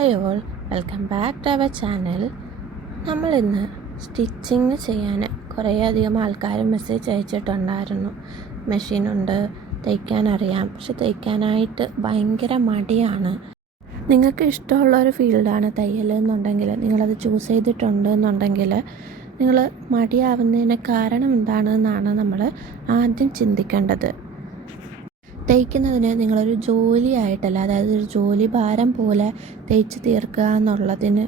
Hi all, welcome back to our channel. നമ്മളിന്ന് stitching ചെയ്യാൻ കുറേയധികം ആൾക്കാർ മെസ്സേജ് അയച്ചിട്ടുണ്ടായിരുന്നു. മെഷീനുണ്ട്, തയ്ക്കാനറിയാം, പക്ഷെ തയ്ക്കാനായിട്ട് ഭയങ്കര മടിയാണ്. നിങ്ങൾക്ക് ഇഷ്ടമുള്ളൊരു ഫീൽഡാണ് തയ്യൽ എന്നുണ്ടെങ്കിൽ, നിങ്ങളത് ചൂസ് ചെയ്തിട്ടുണ്ട് എന്നുണ്ടെങ്കിൽ, നിങ്ങൾ മടിയാവുന്നതിന് കാരണം എന്താണെന്നാണ് നമ്മൾ ആദ്യം ചിന്തിക്കേണ്ടത്. തയ്ക്കുന്നതിന് നിങ്ങളൊരു ജോലിയായിട്ടല്ല, അതായത് ഒരു ജോലി ഭാരം പോലെ തയ്ച്ച് തീർക്കുക എന്നുള്ളതിന്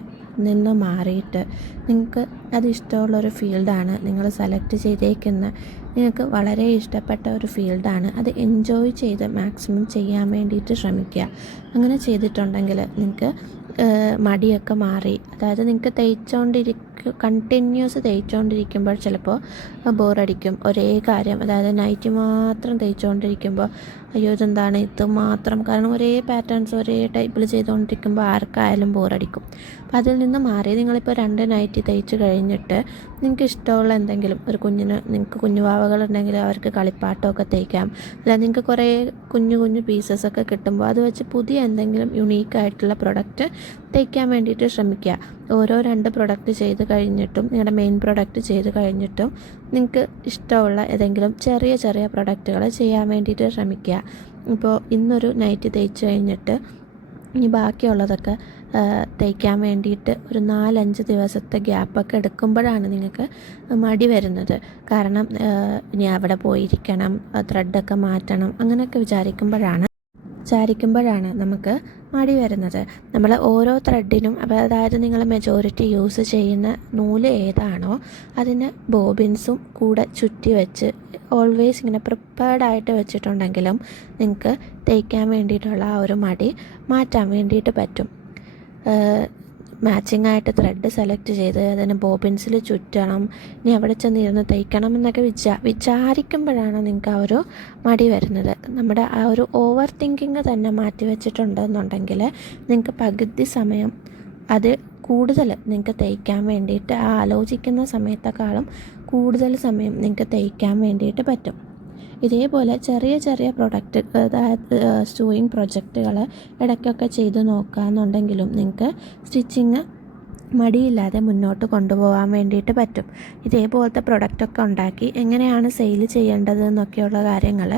നിന്ന് മാറിയിട്ട് നിങ്ങൾക്ക് അത് ഇഷ്ടമുള്ളൊരു ഫീൽഡാണ് നിങ്ങൾ സെലക്ട് ചെയ്തേക്കുന്ന, നിങ്ങൾക്ക് വളരെ ഇഷ്ടപ്പെട്ട ഒരു ഫീൽഡാണ്, അത് എൻജോയ് ചെയ്ത് മാക്സിമം ചെയ്യാൻ വേണ്ടിയിട്ട് ശ്രമിക്കുക. അങ്ങനെ ചെയ്തിട്ടുണ്ടെങ്കിൽ നിങ്ങൾക്ക് മടിയൊക്കെ മാറി, അതായത് നിങ്ങൾക്ക് കണ്ടിന്യൂസ് തയ്ച്ചുകൊണ്ടിരിക്കുമ്പോൾ ചിലപ്പോൾ ബോറടിക്കും. ഒരേ കാര്യം, അതായത് നൈറ്റി മാത്രം തയ്ച്ചുകൊണ്ടിരിക്കുമ്പോൾ അയ്യോ ഇതെന്താണ് ഇത് മാത്രം, കാരണം ഒരേ പാറ്റേൺസ് ഒരേ ടൈപ്പിൽ ചെയ്തുകൊണ്ടിരിക്കുമ്പോൾ ആർക്കായാലും ബോറടിക്കും. അപ്പോൾ അതിൽ നിന്ന് മാറി നിങ്ങളിപ്പോൾ 2 നൈറ്റി തയ്ച്ച് കഴിഞ്ഞിട്ട് നിങ്ങൾക്ക് ഇഷ്ടമുള്ള എന്തെങ്കിലും നിങ്ങൾക്ക് കുഞ്ഞുവാവകളുണ്ടെങ്കിൽ അവർക്ക് കളിപ്പാട്ടമൊക്കെ തയ്ക്കാം. അല്ല, നിങ്ങൾക്ക് കുറേ കുഞ്ഞു പീസസൊക്കെ കിട്ടുമ്പോൾ അത് വെച്ച് പുതിയ എന്തെങ്കിലും യുണീക്കായിട്ടുള്ള പ്രൊഡക്റ്റ് തയ്ക്കാൻ വേണ്ടിയിട്ട് ശ്രമിക്കുക. ഓരോ 2 പ്രൊഡക്റ്റ് ചെയ്ത് കഴിഞ്ഞിട്ടും, നിങ്ങളുടെ മെയിൻ പ്രൊഡക്റ്റ് ചെയ്ത് കഴിഞ്ഞിട്ടും നിങ്ങൾക്ക് ഇഷ്ടമുള്ള ഏതെങ്കിലും ചെറിയ പ്രൊഡക്റ്റുകൾ ചെയ്യാൻ വേണ്ടിയിട്ട് ശ്രമിക്കുക. ഇപ്പോൾ ഇന്നൊരു നൈറ്റി തയ്ച്ച് കഴിഞ്ഞിട്ട് ഇനി ബാക്കിയുള്ളതൊക്കെ തയ്ക്കാൻ വേണ്ടിയിട്ട് ഒരു 4-5 ദിവസത്തെ ഗ്യാപ്പൊക്കെ എടുക്കുമ്പോഴാണ് നിങ്ങൾക്ക് മടി വരുന്നത്. കാരണം ഇനി അവിടെ പോയിരിക്കണം, ത്രെഡൊക്കെ മാറ്റണം, അങ്ങനെയൊക്കെ വിചാരിക്കുമ്പോഴാണ് നമുക്ക് മടി വരുന്നത്. നമ്മൾ ഓരോ ത്രെഡിനും, അതായത് നിങ്ങൾ മെജോറിറ്റി യൂസ് ചെയ്യുന്ന നൂല് ഏതാണോ അതിന് ബോബിൻസും കൂടെ ചുറ്റി വെച്ച് ഓൾവേസ് ഇങ്ങനെ പ്രിപ്പയർഡായിട്ട് വെച്ചിട്ടുണ്ടെങ്കിലും നിങ്ങൾക്ക് തയ്ക്കാൻ വേണ്ടിയിട്ടുള്ള ആ ഒരു മടി മാറ്റാൻ വേണ്ടിയിട്ട് പറ്റും. മാച്ചിങ് ആയിട്ട് ത്രെഡ് സെലക്ട് ചെയ്ത് അതിന് ബോബിൻസിൽ ചുറ്റണം, ഇനി അവിടെ ചെന്നിരുന്ന് തയ്ക്കണം എന്നൊക്കെ വിചാരിക്കുമ്പോഴാണ് നിങ്ങൾക്ക് ആ ഒരു മടി വരുന്നത്. നമ്മുടെ ആ ഒരു ഓവർ തിങ്കിങ് തന്നെ മാറ്റി വെച്ചിട്ടുണ്ടെന്നുണ്ടെങ്കിൽ നിങ്ങൾക്ക് പകുതി സമയം അത് കൂടുതൽ നിങ്ങൾക്ക് തയ്ക്കാൻ വേണ്ടിയിട്ട്, ആ ആലോചിക്കുന്ന സമയത്തെക്കാളും കൂടുതൽ സമയം നിങ്ങൾക്ക് തയ്ക്കാൻ വേണ്ടിയിട്ട് പറ്റും. ഇതേപോലെ ചെറിയ പ്രൊഡക്റ്റ്, അതായത് സൂയിങ് പ്രൊജക്റ്റുകൾ ഇടയ്ക്കൊക്കെ ചെയ്ത് നോക്കുകയെന്നുണ്ടെങ്കിലും നിങ്ങൾക്ക് സ്റ്റിച്ചിങ് മടിയില്ലാതെ മുന്നോട്ട് കൊണ്ടുപോകാൻ വേണ്ടിയിട്ട് പറ്റും. ഇതേപോലത്തെ പ്രൊഡക്റ്റൊക്കെ ഉണ്ടാക്കി എങ്ങനെയാണ് സെയിൽ ചെയ്യേണ്ടത് എന്നൊക്കെയുള്ള കാര്യങ്ങൾ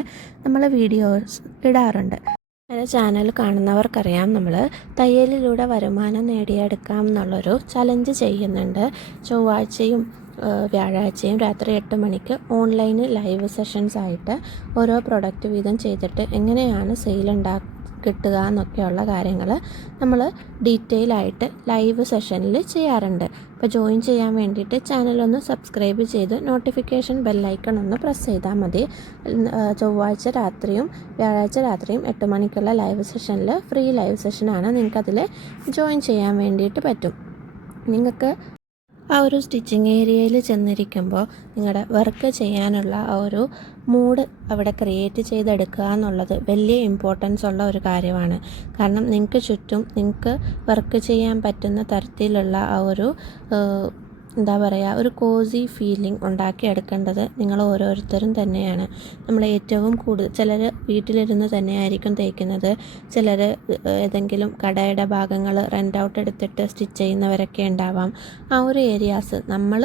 നമ്മൾ വീഡിയോസ് ഇടാറുണ്ട്. എൻ്റെ ചാനൽ കാണുന്നവർക്കറിയാം, നമ്മൾ തയ്യലിലൂടെ വരുമാനം നേടിയെടുക്കാം എന്നുള്ളൊരു ചലഞ്ച് ചെയ്യുന്നുണ്ട്. ചൊവ്വാഴ്ചയും വ്യാഴാഴ്ചയും രാത്രി 8 മണിക്ക് ഓൺലൈന് ലൈവ് സെഷൻസ് ആയിട്ട് ഓരോ പ്രൊഡക്റ്റ് വീതം ചെയ്തിട്ട് എങ്ങനെയാണ് സെയിൽ കിട്ടുക എന്നൊക്കെയുള്ള കാര്യങ്ങൾ നമ്മൾ ഡീറ്റെയിൽ ആയിട്ട് ലൈവ് സെഷനിൽ ചെയ്യാറുണ്ട്. അപ്പോൾ ജോയിൻ ചെയ്യാൻ വേണ്ടിയിട്ട് ചാനലൊന്ന് സബ്സ്ക്രൈബ് ചെയ്ത് നോട്ടിഫിക്കേഷൻ ബെല്ലൈക്കൺ ഒന്ന് പ്രസ് ചെയ്താൽ മതി. ചൊവ്വാഴ്ച രാത്രിയും വ്യാഴാഴ്ച രാത്രിയും 8 മണിക്കുള്ള ലൈവ് സെഷനിൽ ഫ്രീ ലൈവ് സെഷനാണ്. നിങ്ങൾക്കതിൽ ജോയിൻ ചെയ്യാൻ വേണ്ടിയിട്ട് പറ്റും. നിങ്ങൾക്ക് ആ ഒരു സ്റ്റിച്ചിങ് ഏരിയയിൽ ചെന്നിരിക്കുമ്പോൾ നിങ്ങളുടെ വർക്ക് ചെയ്യാനുള്ള ആ ഒരു മൂഡ് അവിടെ ക്രിയേറ്റ് ചെയ്തെടുക്കുക എന്നുള്ളത് വലിയ ഇമ്പോർട്ടൻസ് ഉള്ള ഒരു കാര്യമാണ്. കാരണം നിങ്ങൾക്ക് ചുറ്റും നിങ്ങൾക്ക് വർക്ക് ചെയ്യാൻ പറ്റുന്ന തരത്തിലുള്ള ആ ഒരു ഒരു കോസി ഫീലിംഗ് ഉണ്ടാക്കിയെടുക്കേണ്ടത് നിങ്ങൾ ഓരോരുത്തരും തന്നെയാണ്. നമ്മൾ ഏറ്റവും കൂടുതൽ ചിലർ വീട്ടിലിരുന്ന് തന്നെയായിരിക്കും തയ്ക്കുന്നത്, ചിലർ ഏതെങ്കിലും കടയുടെ ഭാഗങ്ങൾ റെൻ്റ് ഔട്ട് എടുത്തിട്ട് സ്റ്റിച്ച് ചെയ്യുന്നവരൊക്കെ ഉണ്ടാവാം. ആ ഒരു ഏരിയാസ് നമ്മൾ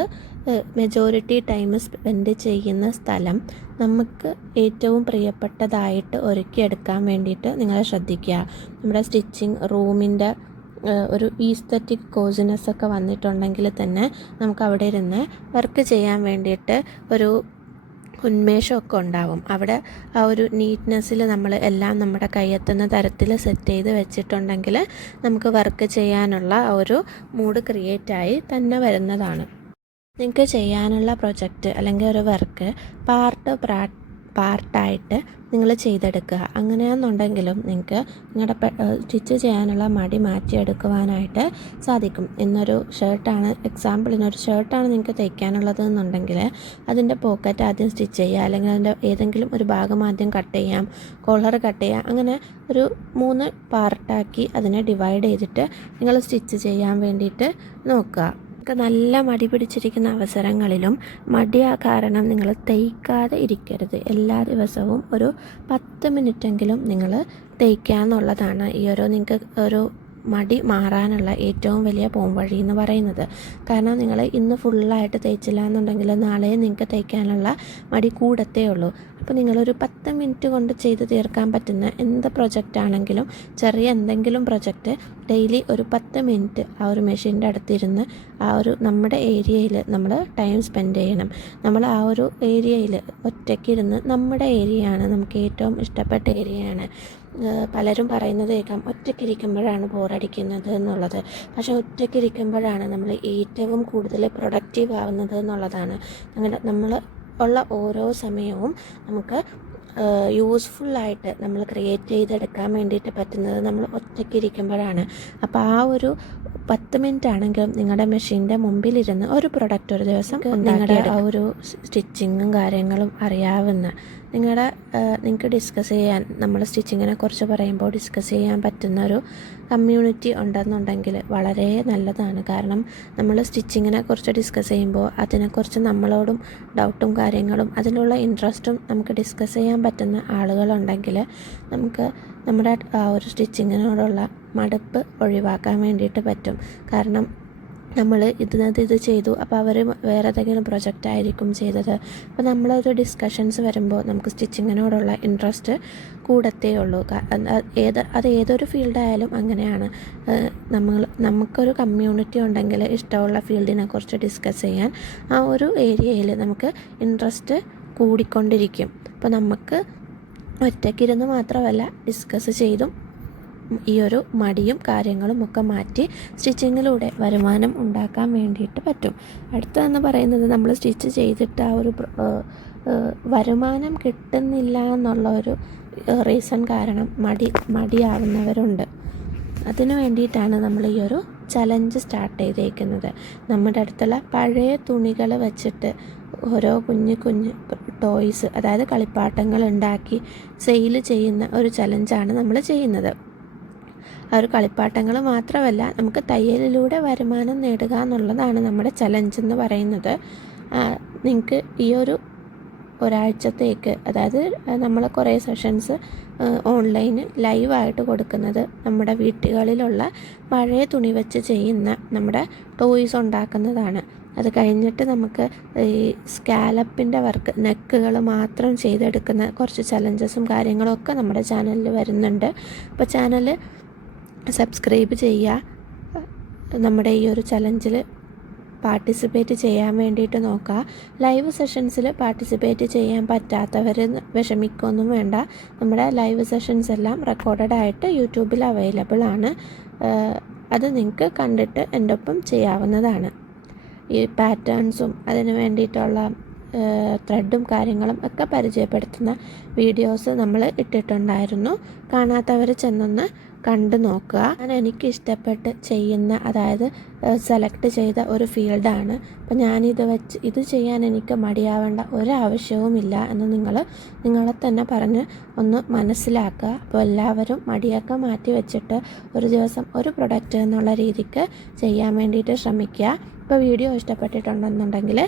മെജോറിറ്റി ടൈം സ്പെൻഡ് ചെയ്യുന്ന സ്ഥലം നമുക്ക് ഏറ്റവും പ്രിയപ്പെട്ടതായിട്ട് ഒരുക്കിയെടുക്കാൻ വേണ്ടിയിട്ട് നിങ്ങൾ ശ്രദ്ധിക്കുക. നമ്മുടെ സ്റ്റിച്ചിങ് റൂമിൻ്റെ ഒരു ഈസ്തറ്റിക് കോസിനെസ്സൊക്കെ വന്നിട്ടുണ്ടെങ്കിൽ തന്നെ നമുക്ക് അവിടെ ഇരുന്ന് വർക്ക് ചെയ്യാൻ വേണ്ടിയിട്ട് ഒരു ഉന്മേഷമൊക്കെ ഉണ്ടാവും. അവിടെ ആ ഒരു നീറ്റ്നെസ്സിൽ നമ്മൾ എല്ലാം നമ്മുടെ കയ്യെത്തുന്ന തരത്തിൽ സെറ്റ് ചെയ്ത് വെച്ചിട്ടുണ്ടെങ്കിൽ നമുക്ക് വർക്ക് ചെയ്യാനുള്ള ആ ഒരു മൂഡ് ക്രിയേറ്റായി തന്നെ വരുന്നതാണ്. നിങ്ങൾക്ക് ചെയ്യാനുള്ള പ്രൊജക്റ്റ് അല്ലെങ്കിൽ ഒരു വർക്ക് പാർട്ടായിട്ട് നിങ്ങൾ ചെയ്തെടുക്കുക. അങ്ങനെയാണെന്നുണ്ടെങ്കിലും നിങ്ങൾക്ക് നിങ്ങളുടെ സ്റ്റിച്ച് ചെയ്യാനുള്ള മടി മാറ്റിയെടുക്കുവാനായിട്ട് സാധിക്കും. ഇന്നൊരു ഷർട്ടാണ് നിങ്ങൾക്ക് തയ്ക്കാനുള്ളത് എന്നുണ്ടെങ്കിൽ അതിൻ്റെ പോക്കറ്റ് ആദ്യം സ്റ്റിച്ച് ചെയ്യുക, അല്ലെങ്കിൽ അതിൻ്റെ ഏതെങ്കിലും ഒരു ഭാഗം ആദ്യം കട്ട് ചെയ്യാം, കോളർ കട്ട് ചെയ്യാം. അങ്ങനെ ഒരു 3 പാർട്ടാക്കി അതിനെ ഡിവൈഡ് ചെയ്തിട്ട് നിങ്ങൾ സ്റ്റിച്ച് ചെയ്യാൻ വേണ്ടിയിട്ട് നോക്കുക. നല്ല മടി പിടിച്ചിരിക്കുന്ന അവസരങ്ങളിലും കാരണം നിങ്ങൾ തയ്ക്കാതെ ഇരിക്കരുത്. എല്ലാ ദിവസവും ഒരു 10 മിനിറ്റെങ്കിലും നിങ്ങൾ തയ്ക്കുക എന്നുള്ളതാണ്. നിങ്ങൾക്ക് ഒരു മടി മാറാനുള്ള ഏറ്റവും വലിയ പോംവഴി എന്ന് പറയുന്നത്. കാരണം നിങ്ങൾ ഇന്ന് ഫുള്ളായിട്ട് തയ്ച്ചില്ല എന്നുണ്ടെങ്കിൽ നാളെ നിങ്ങൾക്ക് തയ്ക്കാനുള്ള മടി കൂടത്തേ ഉള്ളൂ. അപ്പോൾ നിങ്ങളൊരു 10 മിനിറ്റ് കൊണ്ട് ചെയ്ത് തീർക്കാൻ പറ്റുന്ന എന്ത് പ്രൊജക്റ്റ് ആണെങ്കിലും, ചെറിയ എന്തെങ്കിലും പ്രൊജക്റ്റ് ഡെയിലി ഒരു 10 മിനിറ്റ് ആ ഒരു മെഷീൻ്റെ അടുത്തിരുന്ന് നമ്മുടെ ഏരിയയിൽ നമ്മൾ ടൈം സ്പെൻഡ് ചെയ്യണം. നമ്മൾ ആ ഒരു ഏരിയയിൽ ഒറ്റയ്ക്കിരുന്ന്, നമ്മുടെ ഏരിയയാണ് നമുക്ക് ഏറ്റവും ഇഷ്ടപ്പെട്ട ഏരിയയാണ്. പലരും പറയുന്നത് കേൾക്കാം, ഒറ്റയ്ക്കിരിക്കുമ്പോഴാണ് ബോറടിക്കുന്നത് എന്നുള്ളത്. പക്ഷേ ഒറ്റയ്ക്കിരിക്കുമ്പോഴാണ് നമ്മൾ ഏറ്റവും കൂടുതൽ പ്രൊഡക്റ്റീവ് ആവുന്നത് എന്നുള്ളതാണ്. അങ്ങനെ നമ്മൾ ഉള്ള ഓരോ സമയവും നമുക്ക് യൂസ്ഫുള്ളായിട്ട് നമ്മൾ ക്രിയേറ്റ് ചെയ്തെടുക്കാൻ വേണ്ടിയിട്ട് പറ്റുന്നത് നമ്മൾ ഒറ്റയ്ക്കിരിക്കുമ്പോഴാണ്. അപ്പോൾ ആ ഒരു 10 മിനിറ്റ് ആണെങ്കിലും നിങ്ങളുടെ മെഷീൻ്റെ മുമ്പിലിരുന്ന് ഒരു പ്രൊഡക്റ്റ് ഒരു ദിവസം നിങ്ങളുടെ ആ ഒരു സ്റ്റിച്ചിങ്ങും കാര്യങ്ങളും അറിയാവുന്ന നിങ്ങൾക്ക് ഡിസ്കസ് ചെയ്യാൻ, നമ്മൾ സ്റ്റിച്ചിങ്ങിനെ കുറിച്ച് പറയുമ്പോൾ ഡിസ്കസ് ചെയ്യാൻ പറ്റുന്ന ഒരു കമ്മ്യൂണിറ്റി ഉണ്ടെന്നുണ്ടെങ്കിൽ വളരെ നല്ലതാണ്. കാരണം നമ്മൾ സ്റ്റിച്ചിങ്ങിനെ കുറിച്ച് ഡിസ്കസ് ചെയ്യുമ്പോൾ അതിനെക്കുറിച്ച് നമ്മളോടും ഡൗട്ടും കാര്യങ്ങളും അതിലുള്ള ഇൻട്രസ്റ്റും നമുക്ക് ഡിസ്കസ് ചെയ്യാൻ പറ്റുന്ന ആളുകളുണ്ടെങ്കിൽ നമുക്ക് നമ്മുടെ ആ ഒരു സ്റ്റിച്ചിങ്ങിനോടുള്ള മടുപ്പ് ഒഴിവാക്കാൻ വേണ്ടിയിട്ട് പറ്റും. കാരണം നമ്മൾ ഇത് ചെയ്തു, അപ്പോൾ അവർ വേറെ ഏതെങ്കിലും പ്രൊജക്റ്റ് ആയിരിക്കും ചെയ്തത്. അപ്പോൾ നമ്മളൊരു ഡിസ്കഷൻസ് വരുമ്പോൾ നമുക്ക് സ്റ്റിച്ചിങ്ങിനോടുള്ള ഇൻട്രസ്റ്റ് കൂടത്തേ ഉള്ളൂ. അത് ഏതൊരു ഫീൽഡായാലും അങ്ങനെയാണ്. നമുക്കൊരു കമ്മ്യൂണിറ്റി ഉണ്ടെങ്കിൽ ഇഷ്ടമുള്ള ഫീൽഡിനെ കുറിച്ച് ഡിസ്കസ് ചെയ്യാൻ ആ ഒരു ഏരിയയിൽ നമുക്ക് ഇൻട്രസ്റ്റ് കൂടിക്കൊണ്ടിരിക്കും. അപ്പോൾ നമുക്ക് ഒറ്റയ്ക്കിരുന്ന് മാത്രമല്ല ഡിസ്കസ് ചെയ്തും ഈ ഒരു മടിയും കാര്യങ്ങളും ഒക്കെ മാറ്റി സ്റ്റിച്ചിങ്ങിലൂടെ വരുമാനം ഉണ്ടാക്കാൻ വേണ്ടിയിട്ട് പറ്റും. അടുത്തതെന്ന് പറയുന്നത്, നമ്മൾ സ്റ്റിച്ച് ചെയ്തിട്ട് ആ ഒരു വരുമാനം കിട്ടുന്നില്ല എന്നുള്ള ഒരു റീസൺ കാരണം മടിയാവുന്നവരുണ്ട്. അതിനു വേണ്ടിയിട്ടാണ് നമ്മൾ ഈ ഒരു ചലഞ്ച് സ്റ്റാർട്ട് ചെയ്തേക്കുന്നത്. നമ്മുടെ അടുത്തുള്ള പഴയ തുണികൾ വെച്ചിട്ട് ഓരോ കുഞ്ഞു ടോയ്സ്, അതായത് കളിപ്പാട്ടങ്ങൾ ഉണ്ടാക്കി സെയിൽ ചെയ്യുന്ന ഒരു ചലഞ്ചാണ് നമ്മൾ ചെയ്യുന്നത്. ആ ഒരു കളിപ്പാട്ടങ്ങൾ മാത്രമല്ല, നമുക്ക് തയ്യലിലൂടെ വരുമാനം നേടുക എന്നുള്ളതാണ് നമ്മുടെ ചലഞ്ച് എന്ന് പറയുന്നത്. നിങ്ങൾക്ക് ഈ ഒരാഴ്ചത്തേക്ക്, അതായത് നമ്മൾ കുറേ സെഷൻസ് ഓൺലൈന് ലൈവായിട്ട് കൊടുക്കുന്നത് നമ്മുടെ വീട്ടുകളിലുള്ള പഴയ തുണി വെച്ച് ചെയ്യുന്ന നമ്മുടെ ടോയ്സ് ഉണ്ടാക്കുന്നതാണ്. അത് കഴിഞ്ഞിട്ട് നമുക്ക് ഈ സ്കാലപ്പിൻ്റെ വർക്ക്, നെക്കുകൾ മാത്രം ചെയ്തെടുക്കുന്ന കുറച്ച് ചലഞ്ചസും കാര്യങ്ങളൊക്കെ നമ്മുടെ ചാനലിൽ വരുന്നുണ്ട്. അപ്പോൾ ചാനൽ സബ്സ്ക്രൈബ് ചെയ്യുക. നമ്മുടെ ഈ ഒരു ചലഞ്ചിൽ പാർട്ടിസിപ്പേറ്റ് ചെയ്യാൻ വേണ്ടിയിട്ട് നോക്കുക. ലൈവ് സെഷൻസിൽ പാർട്ടിസിപ്പേറ്റ് ചെയ്യാൻ പറ്റാത്തവർ വിഷമിക്കൊന്നും വേണ്ട. നമ്മുടെ ലൈവ് സെഷൻസ് എല്ലാം റെക്കോർഡഡ് ആയിട്ട് യൂട്യൂബിൽ അവൈലബിൾ ആണ്. അത് നിങ്ങൾക്ക് കണ്ടിട്ട് എൻ്റെ ഒപ്പം ചെയ്യാവുന്നതാണ്. ഈ പാറ്റേൺസും അതിന് വേണ്ടിയിട്ടുള്ള ത്രെഡും കാര്യങ്ങളും ഒക്കെ പരിചയപ്പെടുത്തുന്ന വീഡിയോസ് നമ്മൾ ഇട്ടിട്ടുണ്ടായിരുന്നു. കാണാത്തവർ ചെന്നൊന്ന് കണ്ടു നോക്കുക. എനിക്ക് ഇഷ്ടപ്പെട്ട് ചെയ്യുന്ന, അതായത് സെലക്ട് ചെയ്ത ഒരു ഫീൽഡാണ്. അപ്പം ഇത് ചെയ്യാൻ എനിക്ക് മടിയാവേണ്ട ഒരാവശ്യവുമില്ല എന്ന് നിങ്ങളെ തന്നെ പറഞ്ഞ് ഒന്ന് മനസ്സിലാക്കുക. അപ്പോൾ എല്ലാവരും മടിയൊക്കെ മാറ്റി വെച്ചിട്ട് ഒരു ദിവസം ഒരു പ്രൊഡക്റ്റ് എന്നുള്ള രീതിക്ക് ചെയ്യാൻ വേണ്ടിയിട്ട് ശ്രമിക്കുക. ഇപ്പോൾ വീഡിയോ ഇഷ്ടപ്പെട്ടിട്ടുണ്ടെന്നുണ്ടെങ്കിൽ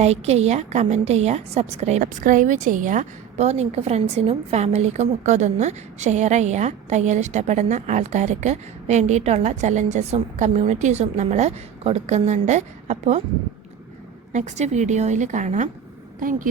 ലൈക്ക് ചെയ്യുക, കമൻറ്റ് ചെയ്യുക, സബ്സ്ക്രൈബ് ചെയ്യുക. അപ്പോൾ നിങ്ങൾക്ക് ഫ്രണ്ട്സിനും ഫാമിലിക്കും ഒക്കെ അതൊന്ന് ഷെയർ ചെയ്യുക. തയ്യൽ ഇഷ്ടപ്പെടുന്ന ആൾക്കാർക്ക് വേണ്ടിയിട്ടുള്ള ചലഞ്ചസും കമ്മ്യൂണിറ്റീസും നമ്മൾ കൊടുക്കുന്നുണ്ട്. അപ്പോൾ നെക്സ്റ്റ് വീഡിയോയിൽ കാണാം. താങ്ക്